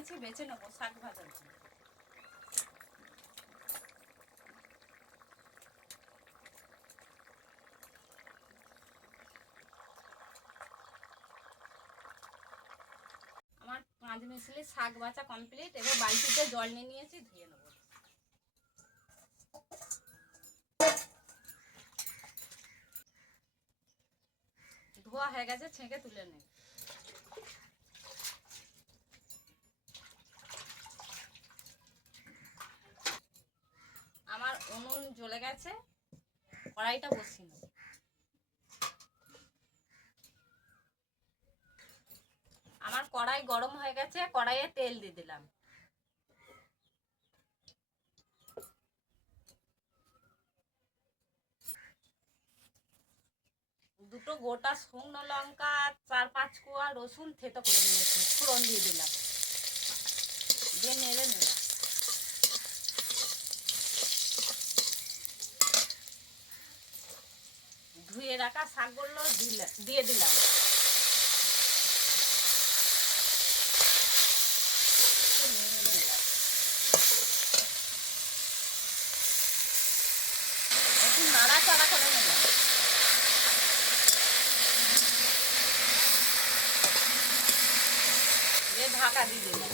নিয়েছি বেছে নেব, শাক ভাজার জন্য। আমার পাঁচ মিশলি শাক বাছা কমপ্লিট এবার বালতিতে জল নিয়ে নিয়েছি, ধুয়ে নেব। ধোয়া হয়ে গেছে, ছেঁকে তুলে নেব আমার উনুন জ্বলে গেছে, কড়াইটা বসিয়ে নেব। আমার কড়াই গরম হয়ে গেছে, কড়াইয়ে তেল দিয়ে দিলাম। দুটো গোটা শুকনো লঙ্কা, চার পাঁচ কোয়া রসুন থেতো করে নিয়েছি, ফোড়ন দিয়ে দিলাম। দিয়ে নেড়ে নিলাম। ধুয়ে রাখা শাকগুলো দিয়ে দিলাম। নাড়াচাড়া করে নিলাম। ঢাকা দিয়ে দিলাম।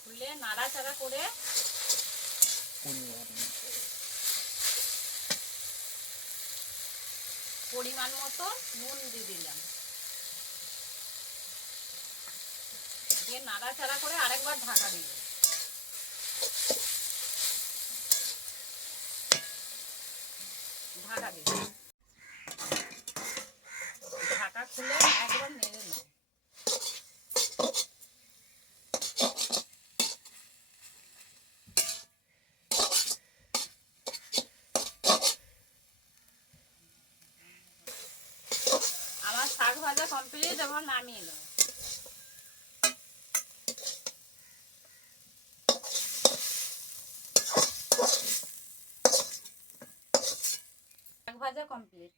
খুলে নাড়াচাড়া করে পরিমাণ মতো নুন দিয়ে দিলাম। দিয়ে নাড়াচাড়া করে আরেকবার ঢাকা দিল ঢাকা দিল ঢাকা খুলে একবার নেড়ে নেব আমার শাক ভাজা কমপ্লিট এবার নামিয়ে নেব। ভাজা কমপ্লিট